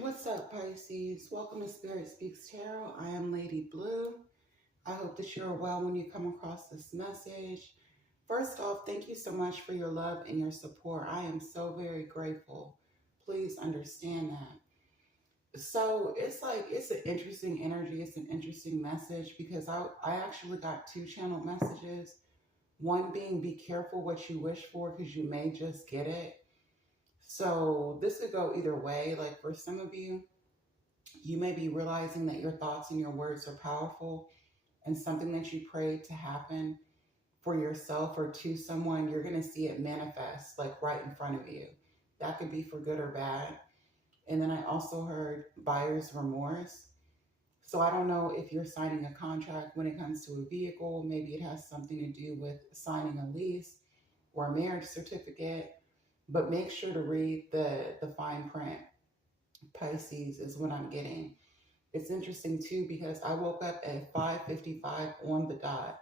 What's up, Pisces? Welcome to Spirit Speaks Tarot. I am Lady Blue. I hope that you're well when you come across this message. First off, thank you so much for your love and your support. I am so very grateful. Please understand that. So it's an interesting energy. It's an interesting message because I actually got two channeled messages. One being be careful what you wish for because you may just get it. So this could go either way. Like for some of you, you may be realizing that your thoughts and your words are powerful and something that you prayed to happen for yourself or to someone, you're going to see it manifest like right in front of you. That could be for good or bad. And then I also heard buyer's remorse. So I don't know if you're signing a contract when it comes to a vehicle. Maybe it has something to do with signing a lease or a marriage certificate. But make sure to read the fine print. Pisces is what I'm getting. It's interesting too because I woke up at 5:55 on the dot,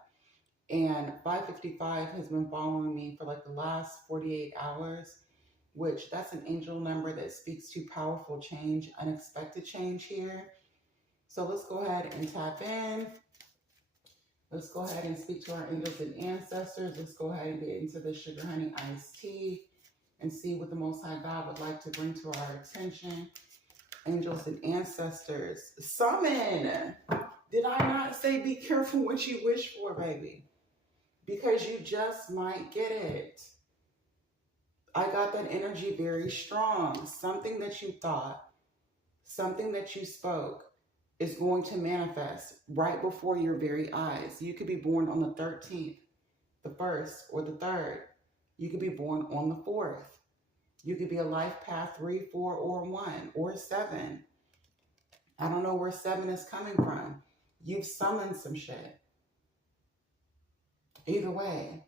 and 5:55 has been following me for like the last 48 hours, which that's an angel number that speaks to powerful change, unexpected change here. So let's go ahead and tap in. Let's go ahead and speak to our angels and ancestors. Let's go ahead and get into the sugar honey iced tea and see what the Most High God would like to bring to our attention. Angels and ancestors, summon. Did I not say be careful what you wish for, baby? Because you just might get it. I got that energy very strong. Something that you thought, something that you spoke is going to manifest right before your very eyes. You could be born on the 13th, the 1st, or the 3rd. You could be born on the 4th. You could be a life path 3, 4, or 1, or 7. I don't know where 7 is coming from. You've summoned some shit. Either way,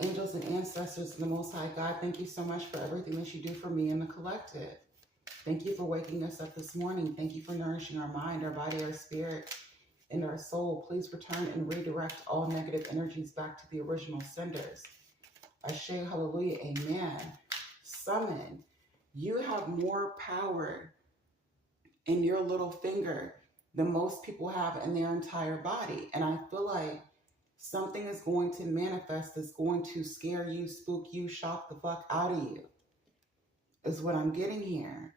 angels and ancestors and the Most High God, thank you so much for everything that you do for me and the collective. Thank you for waking us up this morning. Thank you for nourishing our mind, our body, our spirit, and our soul. Please return and redirect all negative energies back to the original senders. Ashe, hallelujah, amen. Summon. You have more power in your little finger than most people have in their entire body. And I feel like something is going to manifest that's going to scare you, spook you, shock the fuck out of you, is what I'm getting here.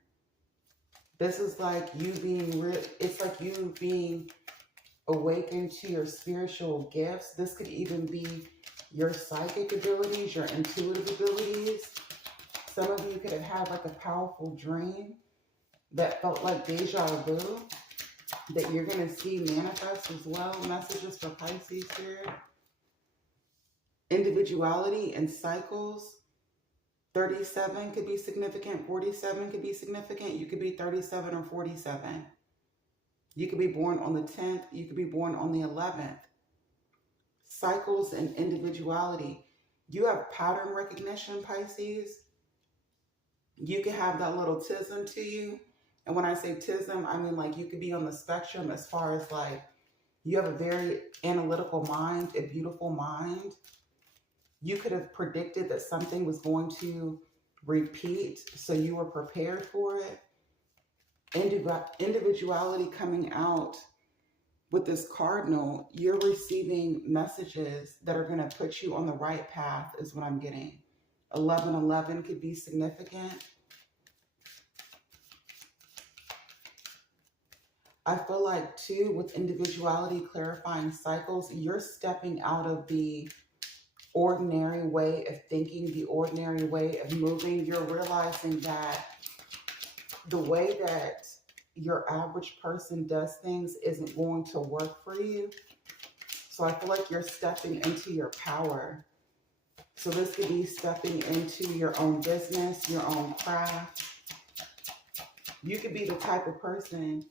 This is like you being it's like you being awakened to your spiritual gifts. This could even be your psychic abilities, your intuitive abilities. Some of you could have had like a powerful dream that felt like deja vu that you're going to see manifest as well. Messages for Pisces here. Individuality and cycles. 37 could be significant. 47 could be significant. You could be 37 or 47. You could be born on the 10th. You could be born on the 11th. Cycles and individuality. You have pattern recognition, Pisces. You could have that little tism to you. And when I say tism, I mean like you could be on the spectrum as far as like you have a very analytical mind, a beautiful mind. You could have predicted that something was going to repeat, so you were prepared for it. Individuality coming out with this cardinal, you're receiving messages that are going to put you on the right path is what I'm getting. 1111 could be significant. I feel like too, with individuality clarifying cycles, you're stepping out of the ordinary way of thinking, the ordinary way of moving. You're realizing that the way that your average person does things isn't going to work for you. So I feel like you're stepping into your power. So this could be stepping into your own business, your own craft. You could be the type of person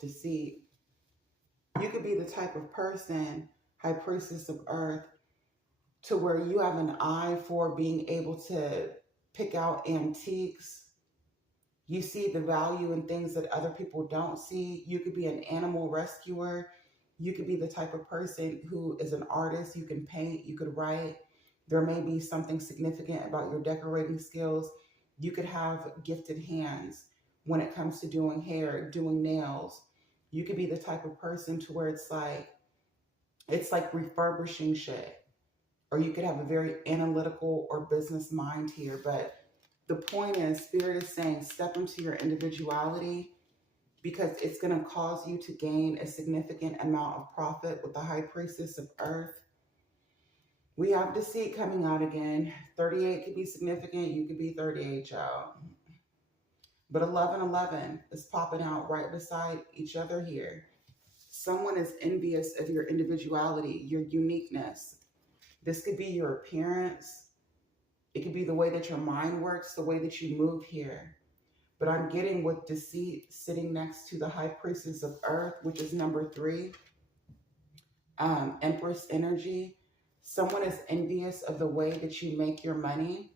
to see. You could be the type of person, High Priestess of Earth, to where you have an eye for being able to pick out antiques. You see the value in things that other people don't see. You could be an animal rescuer. You could be the type of person who is an artist. You can paint, you could write. There may be something significant about your decorating skills. You could have gifted hands when it comes to doing hair, doing nails. You could be the type of person to where it's like refurbishing shit. Or you could have a very analytical or business mind here. But the point is, Spirit is saying step into your individuality because it's going to cause you to gain a significant amount of profit with the High Priestess of Earth. We have deceit coming out again. 38 could be significant. You could be 38, y'all. But 1111 is popping out right beside each other here. Someone is envious of your individuality, your uniqueness. This could be your appearance. It could be the way that your mind works, the way that you move here. But I'm getting with deceit sitting next to the High Priestess of Earth, which is number 3, Empress energy. Someone is envious of the way that you make your money,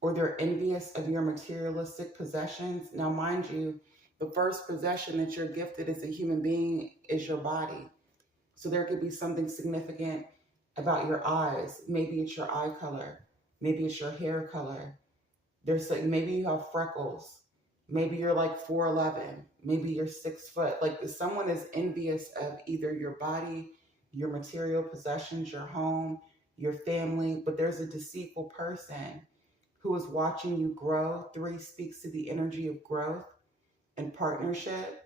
or they're envious of your materialistic possessions. Now, mind you, the first possession that you're gifted as a human being is your body. So there could be something significant about your eyes. Maybe it's your eye color. Maybe it's your hair color. Maybe you have freckles. Maybe you're like 4'11". Maybe you're 6 foot. Like someone is envious of either your body, your material possessions, your home, your family. But there's a deceitful person who is watching you grow. 3 speaks to the energy of growth and partnership,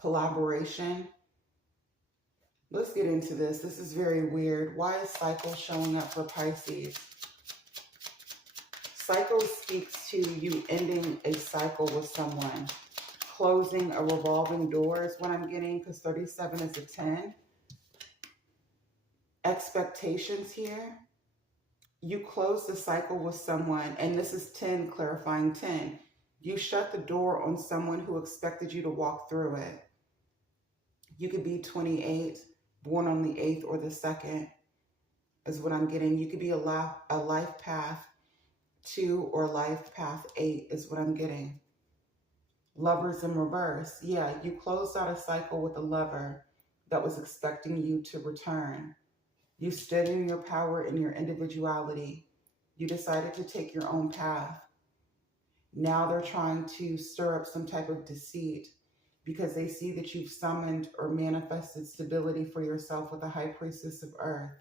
collaboration. Let's get into this. This is very weird. Why is cycle showing up for Pisces? Cycle speaks to you ending a cycle with someone. Closing a revolving door is what I'm getting, because 37 is a 10. Expectations here. You close the cycle with someone, and this is 10, clarifying 10. You shut the door on someone who expected you to walk through it. You could be 28, born on the 8th or the 2nd, is what I'm getting. You could be a life path 2 or life path 8 is what I'm getting. Lovers in reverse. Yeah, you closed out a cycle with a lover that was expecting you to return. You stood in your power and your individuality. You decided to take your own path. Now they're trying to stir up some type of deceit because they see that you've summoned or manifested stability for yourself with the High Priestess of Earth.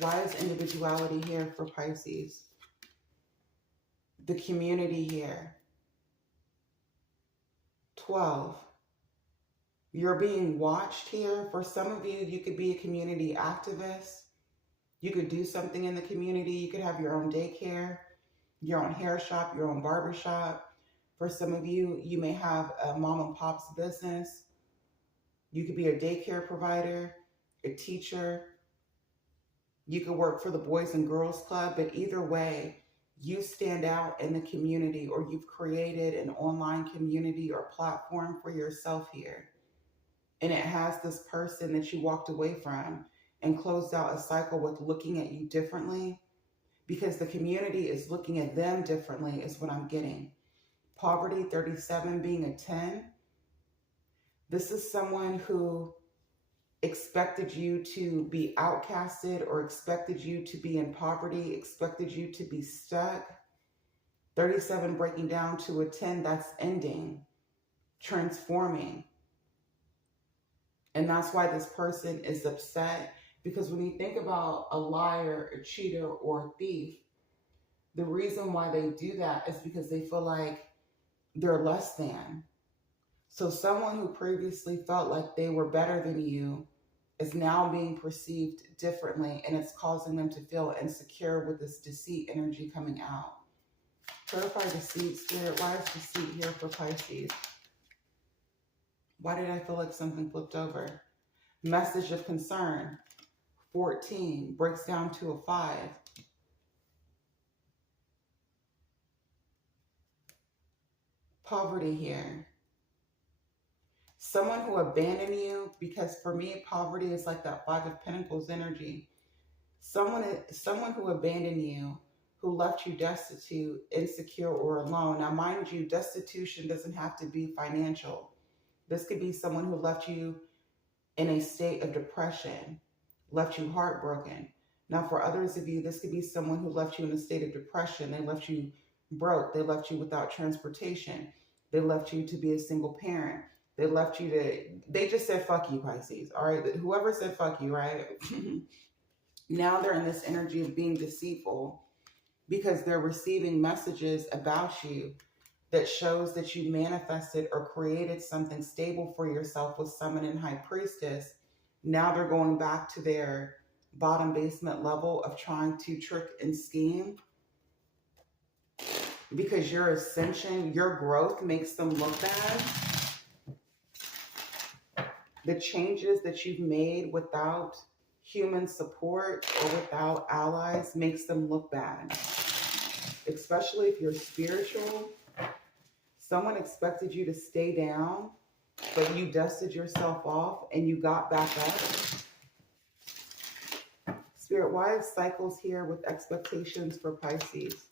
Why is individuality here for Pisces? The community here. 12. You're being watched here. For some of you, you could be a community activist. You could do something in the community. You could have your own daycare, your own hair shop, your own barber shop. For some of you, you may have a mom and pop's business. You could be a daycare provider, a teacher. You could work for the Boys and Girls Club, but either way, you stand out in the community, or you've created an online community or platform for yourself here. And it has this person that you walked away from and closed out a cycle with looking at you differently, because the community is looking at them differently is what I'm getting. Poverty, 37 being a 10. This is someone who expected you to be outcasted, or expected you to be in poverty, expected you to be stuck. 37 breaking down to a 10, that's ending, transforming. And that's why this person is upset, because when you think about a liar, a cheater, or a thief, the reason why they do that is because they feel like they're less than. So someone who previously felt like they were better than you is now being perceived differently, and it's causing them to feel insecure with this deceit energy coming out. Clarify deceit, Spirit. Why is deceit here for Pisces? Why did I feel like something flipped over? Message of concern. 14 breaks down to a 5. Poverty here. Someone who abandoned you, because for me, poverty is like that 5 of Pentacles energy. Someone who abandoned you, who left you destitute, insecure, or alone. Now, mind you, destitution doesn't have to be financial. This could be someone who left you in a state of depression, left you heartbroken. Now, for others of you, this could be someone who left you in a state of depression. They left you broke. They left you without transportation. They left you to be a single parent. They left you to, they just said, fuck you, Pisces. All right. Whoever said fuck you, right? Now they're in this energy of being deceitful because they're receiving messages about you that shows that you manifested or created something stable for yourself with Summon and High Priestess. Now they're going back to their bottom basement level of trying to trick and scheme because your ascension, your growth makes them look bad. The changes that you've made without human support or without allies makes them look bad. Especially if you're spiritual. Someone expected you to stay down, but you dusted yourself off and you got back up. Spirit, why is cycles here with expectations for Pisces?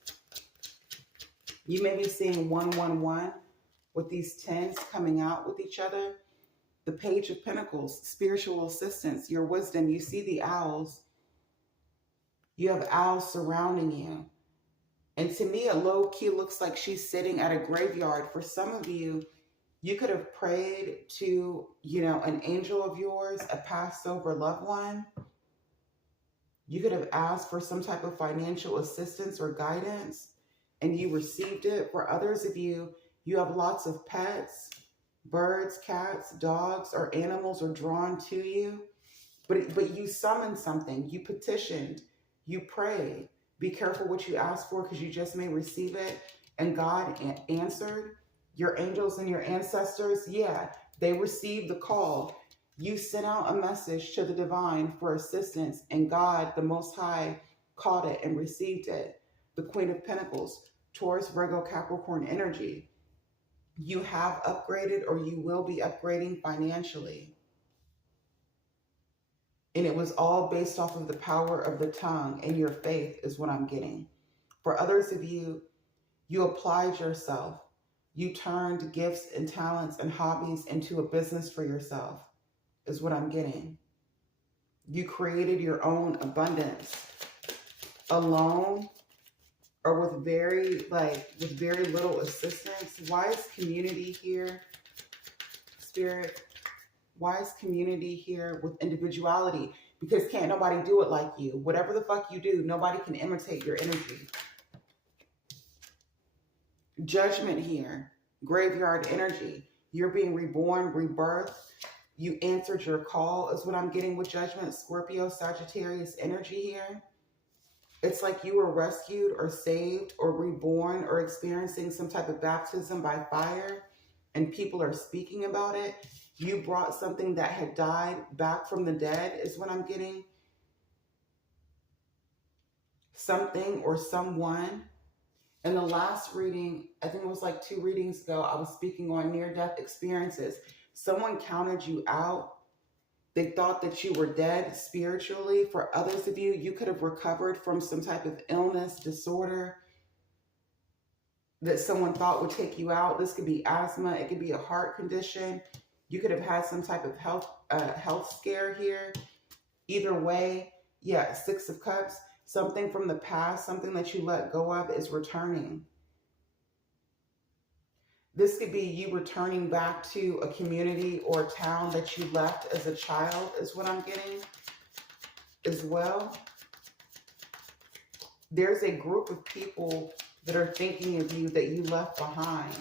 You may be seeing 111 with these 10s coming out with each other. The Page of Pentacles, spiritual assistance, your wisdom. You see the owls. You have owls surrounding you. And to me, a low key looks like she's sitting at a graveyard. For some of you, you could have prayed to, an angel of yours, a passed over loved one. You could have asked for some type of financial assistance or guidance, and you received it. For others of you, you have lots of pets, birds, cats, dogs, or animals are drawn to you. But you summoned something, you petitioned, you prayed. Be careful what you ask for because you just may receive it. And God answered. Your angels and your ancestors, yeah, they received the call. You sent out a message to the divine for assistance, and God, the Most High, caught it and received it. The Queen of Pentacles, Taurus, Virgo, Capricorn energy. You have upgraded or you will be upgrading financially. And it was all based off of the power of the tongue and your faith is what I'm getting. For others of you, you applied yourself. You turned gifts and talents and hobbies into a business for yourself is what I'm getting. You created your own abundance alone or with very little assistance. Why is community here, Spirit? Why is community here with individuality? Because can't nobody do it like you. Whatever the fuck you do, nobody can imitate your energy. Judgment here. Graveyard energy. You're being reborn, rebirthed. You answered your call is what I'm getting with Judgment. Scorpio, Sagittarius energy here. It's like you were rescued or saved or reborn or experiencing some type of baptism by fire and people are speaking about it. You brought something that had died back from the dead is what I'm getting. Something or someone. In the last reading, I think it was like 2 readings ago, I was speaking on near-death experiences. Someone counted you out. They thought that you were dead spiritually. For others of you, you could have recovered from some type of illness, disorder that someone thought would take you out. This could be asthma. It could be a heart condition. You could have had some type of health scare here. Either way, yeah, 6 of Cups. Something from the past, something that you let go of is returning. This could be you returning back to a community or a town that you left as a child is what I'm getting as well. There's a group of people that are thinking of you that you left behind.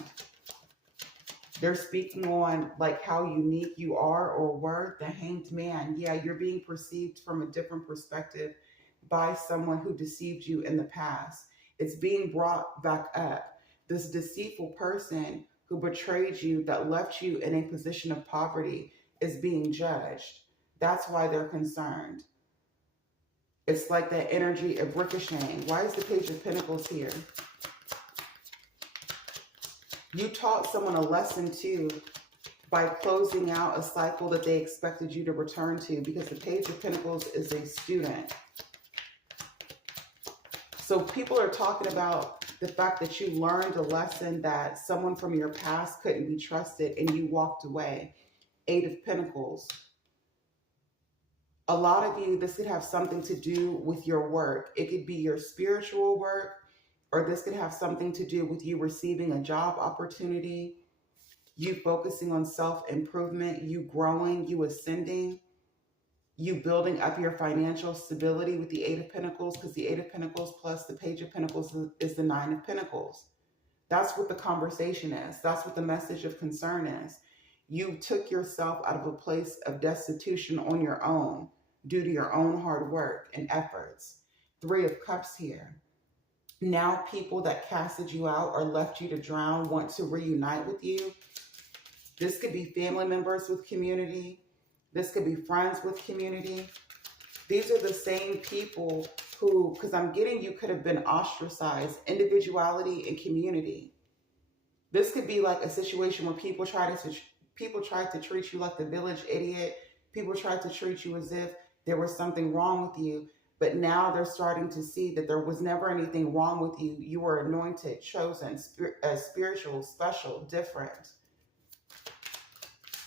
They're speaking on like how unique you are or were. The Hanged Man. Yeah, you're being perceived from a different perspective by someone who deceived you in the past. It's being brought back up. This deceitful person who betrayed you, that left you in a position of poverty, is being judged. That's why they're concerned. It's like that energy of ricocheting. Why is the Page of Pentacles here? You taught someone a lesson too by closing out a cycle that they expected you to return to, because the Page of Pentacles is a student. So people are talking about the fact that you learned a lesson that someone from your past couldn't be trusted and you walked away. 8 of Pentacles. A lot of you, this could have something to do with your work. It could be your spiritual work, or this could have something to do with you receiving a job opportunity, you focusing on self-improvement, you growing, you ascending, you building up your financial stability with the Eight of Pentacles, because the Eight of Pentacles plus the Page of Pentacles is the Nine of Pentacles. That's what the conversation is. That's what the message of concern is. You took yourself out of a place of destitution on your own due to your own hard work and efforts. Three of Cups here. Now people that casted you out or left you to drown want to reunite with you. This could be family members with community. This could be friends with community. These are the same people who, because I'm getting you could have been ostracized, individuality and community. This could be like a situation where people tried to treat you like the village idiot. People tried to treat you as if there was something wrong with you. But now they're starting to see that there was never anything wrong with you. You were anointed, chosen, spiritual, special, different.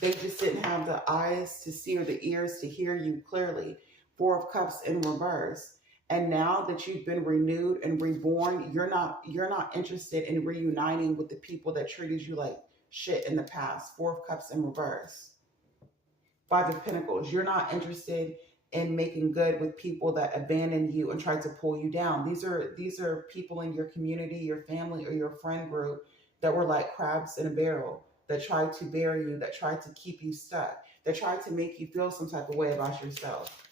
They just didn't have the eyes to see or the ears to hear you clearly. Four of Cups in reverse. And now that you've been renewed and reborn, you're not interested in reuniting with the people that treated you like shit in the past. Four of Cups in reverse. Five of Pentacles. You're not interested in making good with people that abandoned you and tried to pull you down. These are people in your community, your family, or your friend group that were like crabs in a barrel, that tried to bury you, that tried to keep you stuck, that tried to make you feel some type of way about yourself.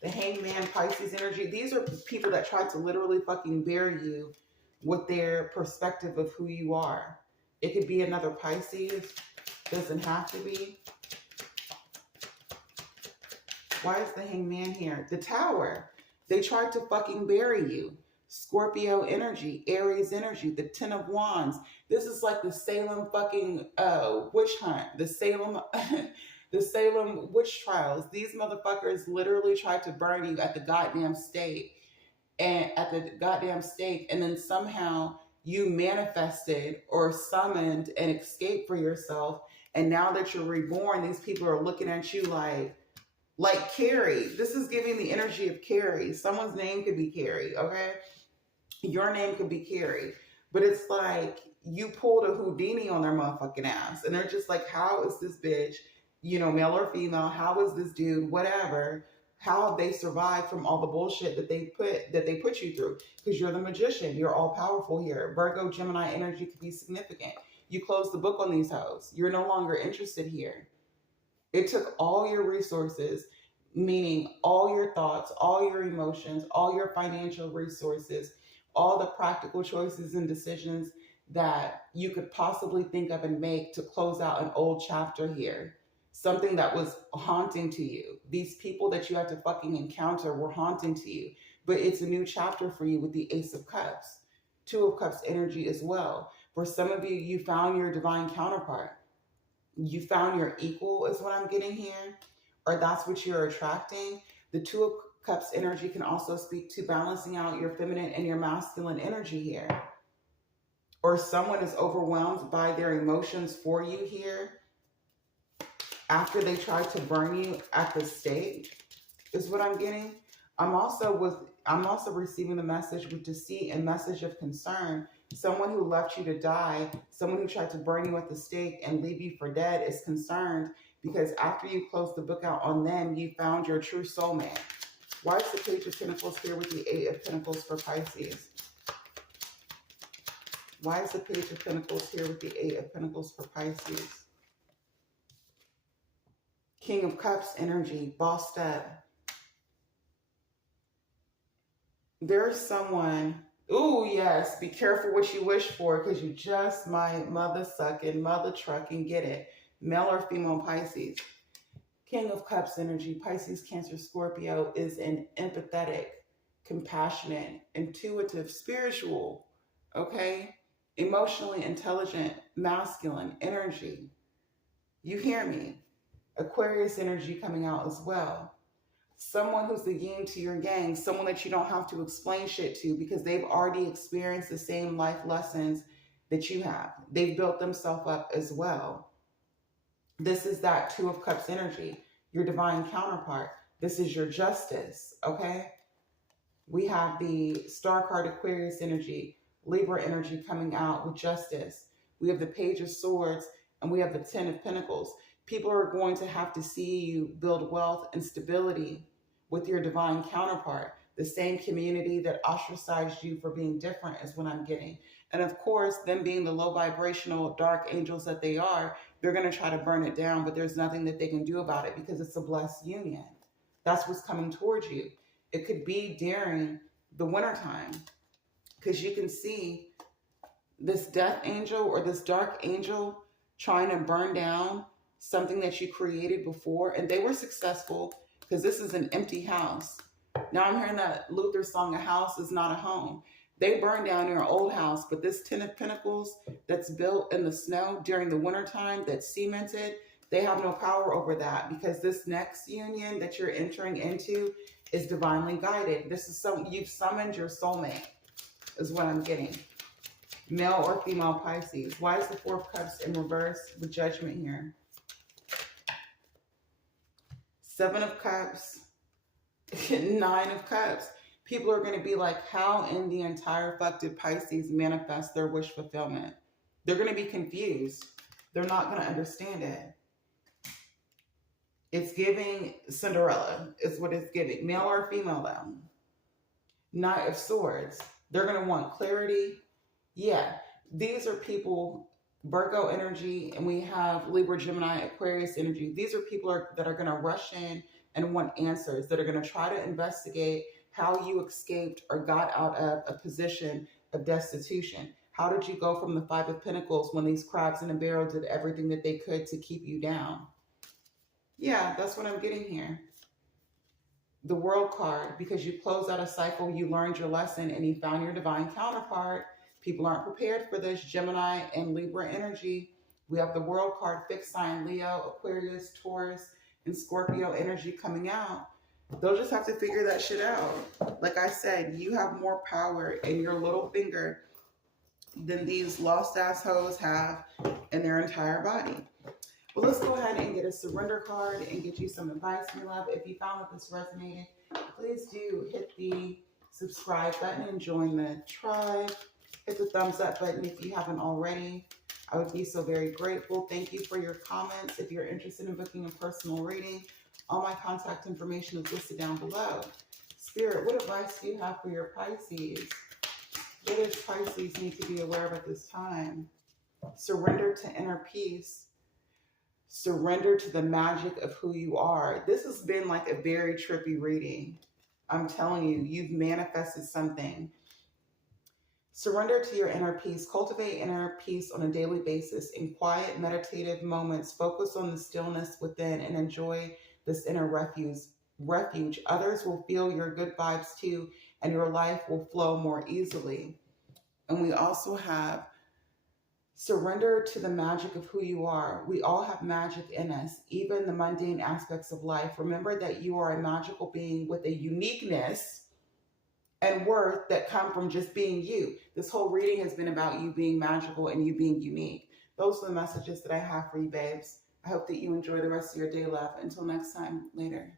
The Hangman, Pisces energy. These are people that tried to literally fucking bury you with their perspective of who you are. It could be another Pisces. Doesn't have to be. Why is the Hangman here? The Tower. They tried to fucking bury you. Scorpio energy, Aries energy, the Ten of Wands. This is like the Salem fucking witch hunt. The Salem the Salem witch trials. These motherfuckers literally tried to burn you at the goddamn stake. And then somehow you manifested or summoned an escape for yourself. And now that you're reborn, these people are looking at you like Carrie. This is giving the energy of Carrie. Someone's name could be Carrie, okay? Your name could be Carrie. But it's like you pulled a Houdini on their motherfucking ass. And they're just like, how is this bitch, male or female? How is this dude, whatever? How have they survived from all the bullshit that they put you through? Because you're the magician. You're all powerful here. Virgo, Gemini energy could be significant. You close the book on these hoes. You're no longer interested here. It took all your resources, meaning all your thoughts, all your emotions, all your financial resources, all the practical choices and decisions that you could possibly think of and make to close out an old chapter here. Something that was haunting to you. These people that you had to fucking encounter were haunting to you. But it's a new chapter for you with the Ace of Cups. Two of Cups energy as well. For some of you, you found your divine counterpart. You found your equal is what I'm getting here. Or that's what you're attracting. The Two of Cups energy can also speak to balancing out your feminine and your masculine energy here. Or someone is overwhelmed by their emotions for you here after they tried to burn you at the stake is what I'm getting. I'm also receiving the message with deceit and message of concern. Someone who left you to die, someone who tried to burn you at the stake and leave you for dead is concerned because after you closed the book out on them, you found your true soulmate. Why is the Page of Pentacles here with the Eight of Pentacles for Pisces? Why is the Page of Pentacles here with the Eight of Pentacles for Pisces? King of Cups energy, bossed up. There's someone, ooh, yes, be careful what you wish for because you just might mother sucking, mother trucking, get it. Male or female Pisces. King of Cups energy, Pisces, Cancer, Scorpio is an empathetic, compassionate, intuitive, spiritual, okay? Emotionally intelligent, masculine energy. You hear me? Aquarius energy coming out as well. Someone who's the yin to your yang, someone that you don't have to explain shit to because they've already experienced the same life lessons that you have. They've built themselves up as well. This is that Two of Cups energy, your divine counterpart. This is your justice, okay? We have the star card Aquarius energy, Libra energy coming out with justice. We have the Page of Swords, and we have the Ten of Pentacles. People are going to have to see you build wealth and stability with your divine counterpart. The same community that ostracized you for being different is what I'm getting. And of course, them being the low vibrational dark angels that they are, they're going to try to burn it down, but there's nothing that they can do about it because it's a blessed union. That's what's coming towards you. It could be during the wintertime, because you can see this death angel or this dark angel trying to burn down something that you created before, and they were successful because this is an empty house. Now I'm hearing that Luther song, a house is not a home. They burned down your old house, but this Ten of Pentacles that's built in the snow during the wintertime, that's cemented, they have no power over that, because this next union that you're entering into is divinely guided. This is you've summoned your soulmate, is what I'm getting. Male or female Pisces. Why is the Four of Cups in reverse with Judgment here? Seven of Cups, Nine of Cups. People are going to be like, how in the entire fuck did Pisces manifest their wish fulfillment? They're going to be confused. They're not going to understand it. It's giving Cinderella, is what it's giving. Male or female, though. Knight of Swords. They're going to want clarity. Yeah, these are people, Virgo energy, and we have Libra, Gemini, Aquarius energy. These are people that are going to rush in and want answers, that are going to try to investigate how you escaped or got out of a position of destitution. How did you go from the Five of Pentacles when these crabs in a barrel did everything that they could to keep you down? Yeah, that's what I'm getting here. The World card, because you closed out a cycle, you learned your lesson, and you found your divine counterpart. People aren't prepared for this. Gemini and Libra energy. We have the World card, fixed sign, Leo, Aquarius, Taurus, and Scorpio energy coming out. They'll just have to figure that shit out. Like I said, you have more power in your little finger than these lost assholes have in their entire body. Well, let's go ahead and get a surrender card and get you some advice, my love. If you found that this resonated, please do hit the subscribe button and join the tribe. Hit the thumbs up button if you haven't already. I would be so very grateful. Thank you for your comments. If you're interested in booking a personal reading, all my contact information is listed down below. Spirit, what advice do you have for your Pisces? What does Pisces need to be aware of at this time? Surrender to inner peace. Surrender to the magic of who you are. This has been like a very trippy reading. I'm telling you, you've manifested something. Surrender to your inner peace. Cultivate inner peace on a daily basis. In quiet, meditative moments, focus on the stillness within and enjoy this inner refuge. Others will feel your good vibes too, and your life will flow more easily. And we also have surrender to the magic of who you are. We all have magic in us, even the mundane aspects of life. Remember that you are a magical being with a uniqueness and worth that come from just being you. This whole reading has been about you being magical and you being unique. Those are the messages that I have for you, babes. I hope that you enjoy the rest of your day, love. Until next time, later.